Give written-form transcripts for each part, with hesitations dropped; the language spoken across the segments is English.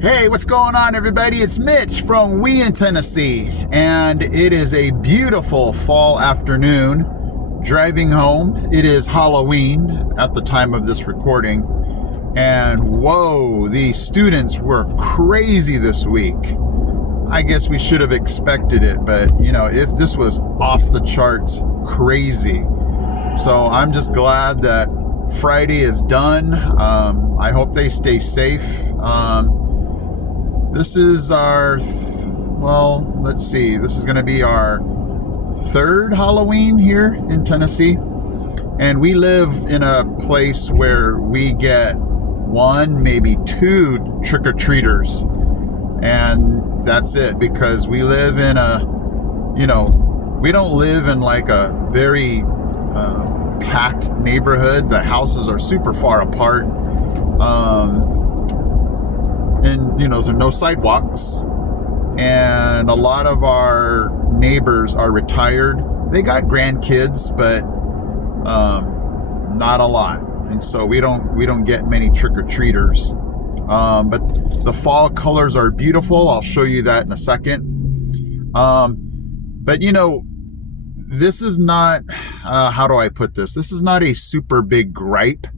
Hey, what's going on, everybody? It's Mitch from We in Tennessee, and it is a beautiful fall afternoon. Driving home, it is Halloween at the time of this recording, and whoa, the students were crazy this week. I guess we should have expected it, but this was off the charts crazy. So I'm just glad that Friday is done. I hope they stay safe. This is our, let's see, this is going to be our third Halloween here in Tennessee. And we live in a place where we get one, maybe two trick-or-treaters. And that's it, because we live in we don't live in like a very packed neighborhood. The houses are super far apart. And there are no sidewalks, and a lot of our neighbors are retired. They got grandkids, but not a lot, and so we don't get many trick-or-treaters. But the fall colors are beautiful. I'll show you that in a second. But this is not how do I put this? This is not a super big gripe.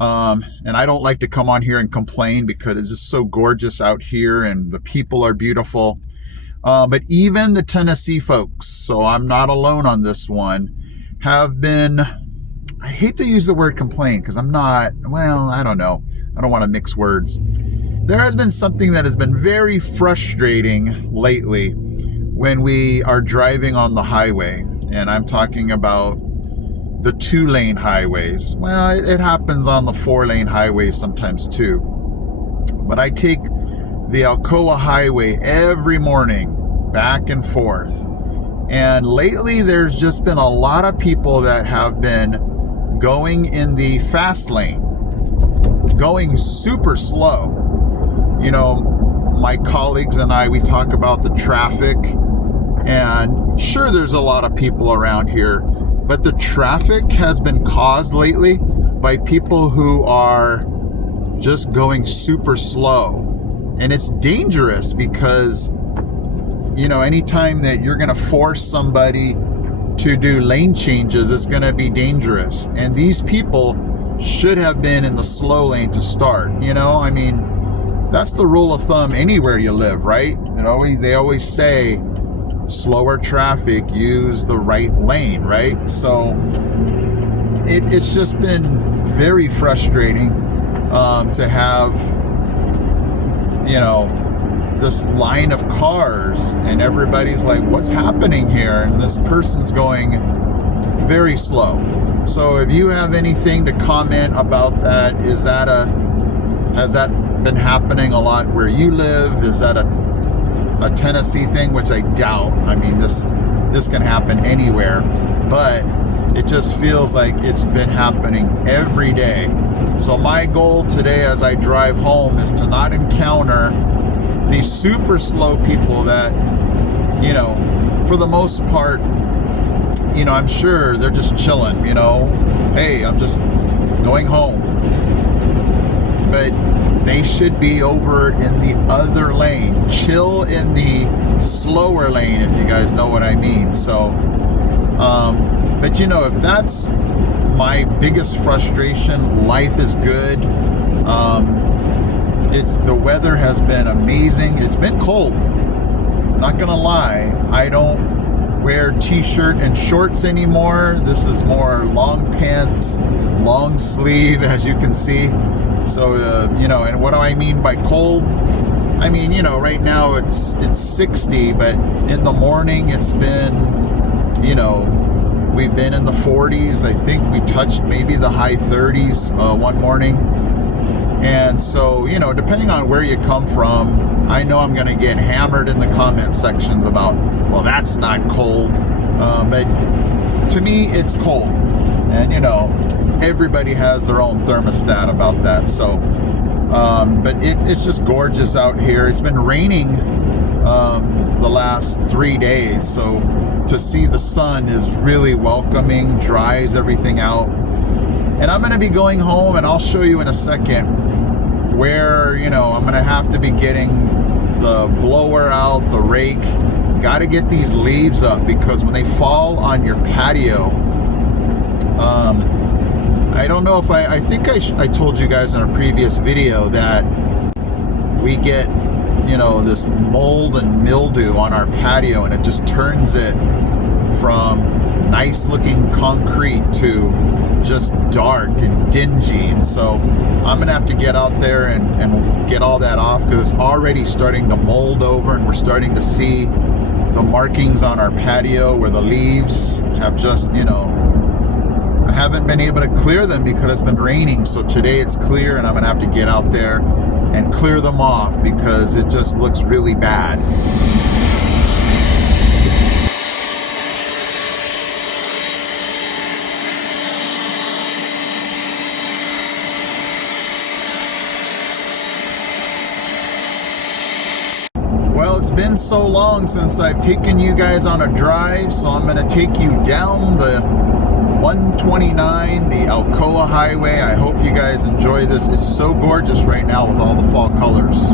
And I don't like to come on here and complain because it's just so gorgeous out here and the people are beautiful. But even the Tennessee folks, so I'm not alone on this one, have been, I hate to use the word complain because I'm not, I don't know. I don't want to mix words. There has been something that has been very frustrating lately when we are driving on the highway. And I'm talking about the 2-lane highways. Well, it happens on the 4-lane highways sometimes too. But I take the Alcoa Highway every morning, back and forth. And lately there's just been a lot of people that have been going in the fast lane, going super slow. My colleagues and I, we talk about the traffic, and sure, there's a lot of people around here, but the traffic has been caused lately by people who are just going super slow. And it's dangerous because, anytime that you're going to force somebody to do lane changes, it's going to be dangerous. And these people should have been in the slow lane to start. That's the rule of thumb anywhere you live, right? They always say, slower traffic, use the right lane, right? So it's just been very frustrating to have this line of cars and everybody's like, what's happening here? And this person's going very slow. So if you have anything to comment about that, has that been happening a lot where you live? Is that a Tennessee thing, which I doubt? This can happen anywhere, but it just feels like it's been happening every day. So my goal today as I drive home is to not encounter these super slow people that, for the most part, I'm sure they're just chilling, hey, I'm just going home. But they should be over in the other lane. Chill in the slower lane, if you guys know what I mean. So, but if that's my biggest frustration, life is good. The weather has been amazing. It's been cold. Not gonna lie. I don't wear t-shirt and shorts anymore. This is more long pants, long sleeve, as you can see. So, and what do I mean by cold? Right now it's 60, but in the morning it's been, we've been in the 40s. I think we touched maybe the high 30s one morning. And so, depending on where you come from, I know I'm going to get hammered in the comment sections about, well, that's not cold. But to me, it's cold. And, everybody has their own thermostat about that. So, but it's just gorgeous out here. It's been raining the last 3 days. So to see the sun is really welcoming, dries everything out. And I'm going to be going home, and I'll show you in a second where, you know, I'm gonna have to be getting the blower out, the rake. Got to get these leaves up, because when they fall on your patio, I don't know if I think I told you guys in a previous video that we get, you know, this mold and mildew on our patio, and it just turns it from nice looking concrete to just dark and dingy. And so I'm gonna have to get out there and get all that off, because it's already starting to mold over, and we're starting to see the markings on our patio where the leaves have just, you know, I haven't been able to clear them because it's been raining. So today it's clear, and I'm gonna have to get out there and clear them off, because it just looks really bad. Well, it's been so long since I've taken you guys on a drive, so I'm gonna take you down the 129, the Alcoa Highway. I hope you guys enjoy this. It's so gorgeous right now with all the fall colors.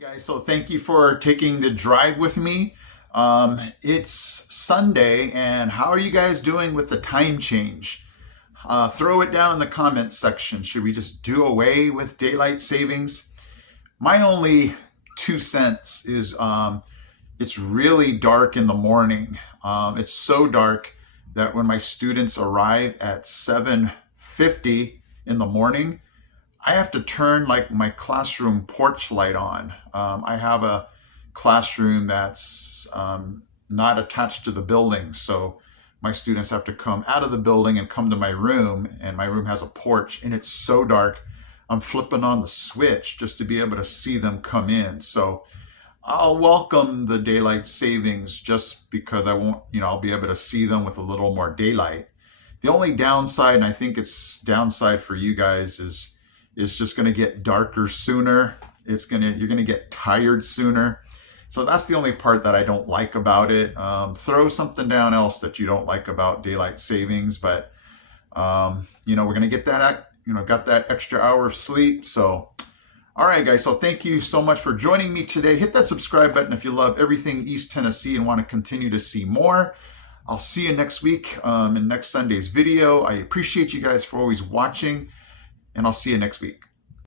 Guys, so thank you for taking the drive with me. It's Sunday, and how are you guys doing with the time change? Throw it down in the comments section. Should we just do away with daylight savings? My only 2 cents is it's really dark in the morning. It's so dark that when my students arrive at 7:50 in the morning, I have to turn like my classroom porch light on. I have a classroom that's not attached to the building, so my students have to come out of the building and come to my room, and my room has a porch, and it's so dark. I'm flipping on the switch just to be able to see them come in. So I'll welcome the daylight savings just because I won't, I'll be able to see them with a little more daylight. The only downside, and I think it's downside for you guys, is just going to get darker sooner. You're going to get tired sooner. So that's the only part that I don't like about it. Throw something down else that you don't like about daylight savings, but we're going to get that, got that extra hour of sleep. So, all right, guys. So thank you so much for joining me today. Hit that subscribe button if you love everything East Tennessee and want to continue to see more. I'll see you next week in next Sunday's video. I appreciate you guys for always watching, and I'll see you next week.